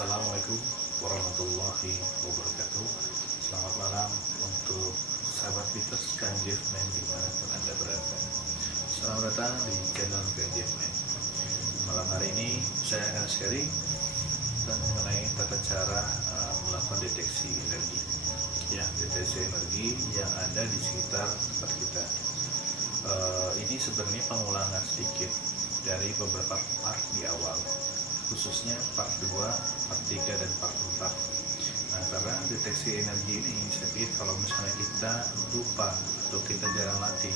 Assalamualaikum warahmatullahi wabarakatuh. Selamat malam untuk sahabat Peters Kanjefman dimanapun Anda berada. Selamat datang di channel Kanjefman. Malam hari ini saya akan sharing tentang mengenai tata cara melakukan deteksi energi. Ya, deteksi energi yang ada di sekitar tempat kita. Ini sebenarnya pengulangan sedikit dari beberapa part di awal, khususnya part 2, part 3, dan part 4. Nah, karena deteksi energi ini saya pikir kalau misalnya kita lupa atau kita jarang latih,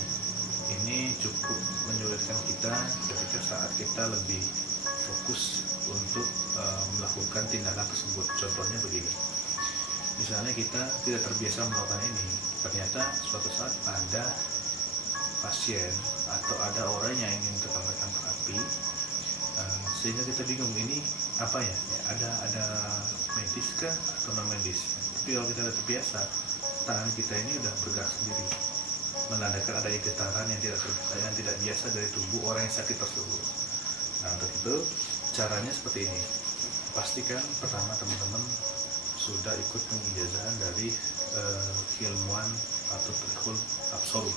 ini cukup menyulitkan kita ketika saat kita lebih fokus untuk melakukan tindakan tersebut. Contohnya begini, misalnya kita tidak terbiasa melakukan ini, ternyata suatu saat ada pasien atau ada orang yang ingin mendapatkan terapi, sehingga kita bingung ini apa ya, ada medis kah atau non medis. Tapi kalau kita sudah terbiasa, tangan kita ini udah bergerak sendiri, menandakan adanya getaran yang tidak biasa dari tubuh orang yang sakit tersebut. Nah, untuk itu caranya seperti ini. Pastikan pertama teman-teman sudah ikut pengijazahan dari keilmuan atau Fiqhul Absolut,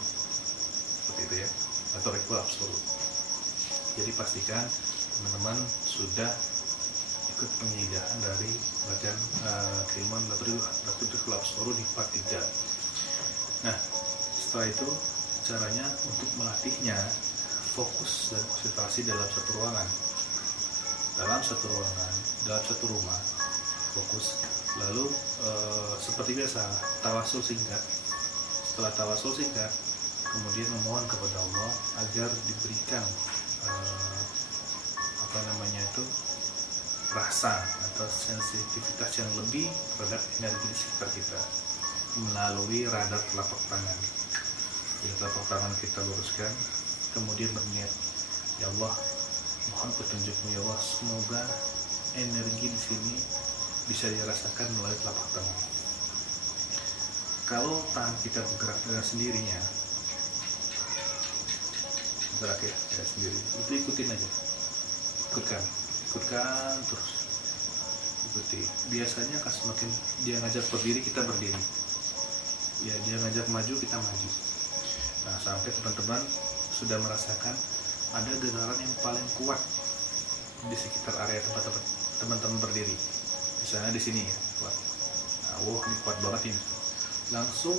seperti itu ya, atau Fiqhul Absolut. Jadi pastikan teman-teman sudah ikut pengijazahan dari bagian keilmuan Fiqhul Absolut di part 3. Nah, setelah itu caranya untuk melatihnya, fokus dan konsentrasi dalam satu ruangan, dalam satu rumah, fokus. Lalu seperti biasa, tawasul singkat. Setelah tawasul singkat, kemudian memohon kepada Allah agar diberikan rasa atau sensitivitas yang lebih terhadap energi di sekitar kita melalui radar telapak tangan. Jadi telapak tangan kita luruskan, kemudian berniat, ya Allah, mohon petunjukmu ya Allah, semoga energi di sini bisa dirasakan melalui telapak tangan. Kalau tangan kita bergerak dengan sendirinya, bergerak ya sendiri, itu ikutin aja, ikutkan terus, ikuti. Biasanya akan semakin dia ngajak berdiri, kita berdiri, ya dia ngajak maju, kita maju. Nah, sampai teman-teman sudah merasakan ada getaran yang paling kuat di sekitar area tempat teman-teman berdiri. Misalnya di sini ya, kuat. Nah, ini kuat banget ini. Langsung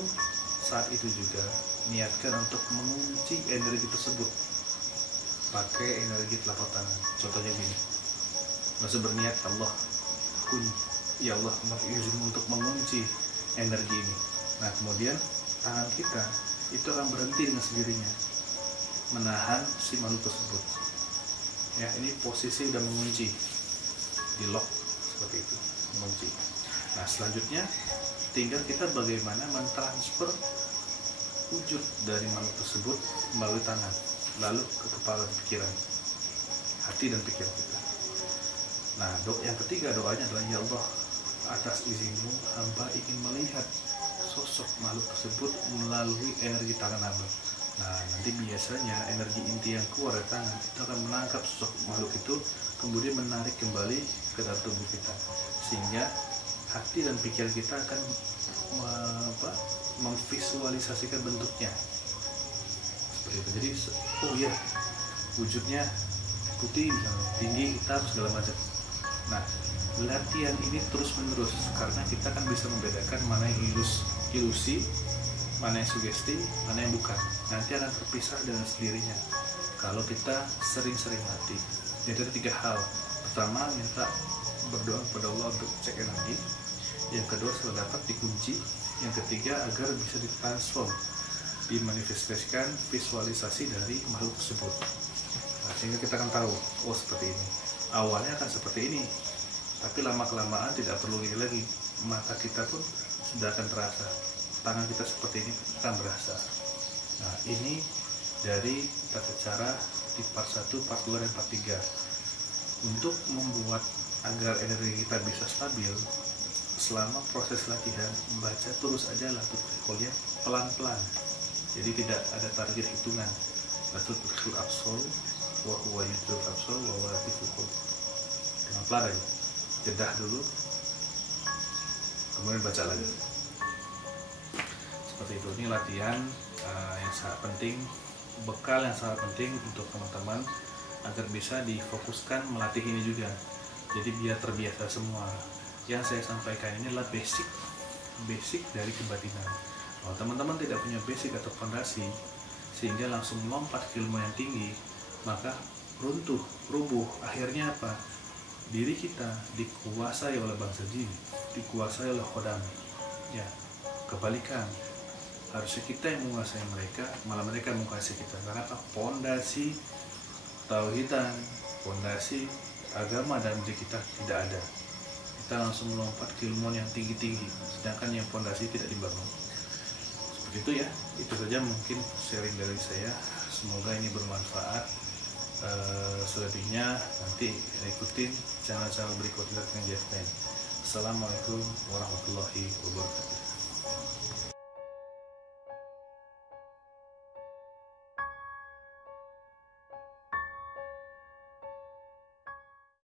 saat itu juga niatkan untuk mengunci energi tersebut pakai energi telapak tangan. Contohnya gini, langsung berniat, Allah, ya Allah, izin untuk mengunci energi ini. Nah, kemudian tangan kita itu akan berhenti dengan sendirinya menahan si makhluk tersebut. Ya, ini posisi udah mengunci, di lock seperti itu, mengunci. Nah, selanjutnya tinggal kita bagaimana mentransfer wujud dari makhluk tersebut melalui tangan, lalu ke kepala dan pikiran, hati dan pikiran kita. Nah, yang ketiga doanya adalah, ya Allah, atas izinmu hamba ingin melihat sosok makhluk tersebut melalui energi tangan hamba. Nah, nanti biasanya energi inti yang keluar dari tangan itu akan menangkap sosok makhluk itu, kemudian menarik kembali ke dalam tubuh kita, sehingga hati dan pikiran kita akan memvisualisasikan bentuknya seperti itu. Jadi, oh iya, wujudnya putih misalnya, tinggi, hitam, segala macam. Nah, latihan ini terus menerus karena kita kan bisa membedakan mana yang ilusi, mana yang sugesti, mana yang bukan. Nanti akan terpisah dengan sendirinya kalau kita sering-sering latih. Jadi ada 3 hal. Pertama, minta berdoa kepada Allah untuk cek energi. Yang kedua, setelah dapat dikunci. Yang ketiga, agar bisa ditransform, dimanifestasikan visualisasi dari makhluk tersebut. Nah, sehingga kita akan tahu, oh seperti ini. Awalnya akan seperti ini, tapi lama-kelamaan tidak perlu ini lagi. Mata kita pun sudah akan terasa, tangan kita seperti ini akan berasa. Nah, ini dari tata cara di part 1, part 2, dan part 3. Untuk membuat agar energi kita bisa stabil, selama proses latihan, baca terus aja Latut Fiqhulnya pelan-pelan. Jadi tidak ada target hitungan. Latut Fiqhul Absolut wa huwa yudhul Absolut wa huwa Fiqhul, dengan pelan aja. jedah dulu, kemudian baca lagi. Seperti itu. Ini latihan yang sangat penting, bekal yang sangat penting untuk teman-teman agar bisa difokuskan melatih ini juga. Jadi biar terbiasa semua. Yang saya sampaikan ini adalah basic dari kebatinan. Kalau teman-teman tidak punya basic atau fondasi sehingga langsung lompat ke ilmu yang tinggi, maka rubuh. Akhirnya apa? Diri kita dikuasai oleh bangsa jin, dikuasai oleh khodam. Ya, kebalikan. Harusnya kita yang menguasai mereka, malah mereka menguasai kita. Karena apa? Pondasi tauhidan, pondasi agama dalam diri kita tidak ada. Kita langsung melompat ke ilmu yang tinggi-tinggi, sedangkan yang pondasi tidak dibangun. Seperti itu ya. Itu saja mungkin sharing dari saya. Semoga ini bermanfaat. Selebihnya nanti ikutin channel-channel berikutnya dengan Jeff Man. Assalamualaikum warahmatullahi wabarakatuh.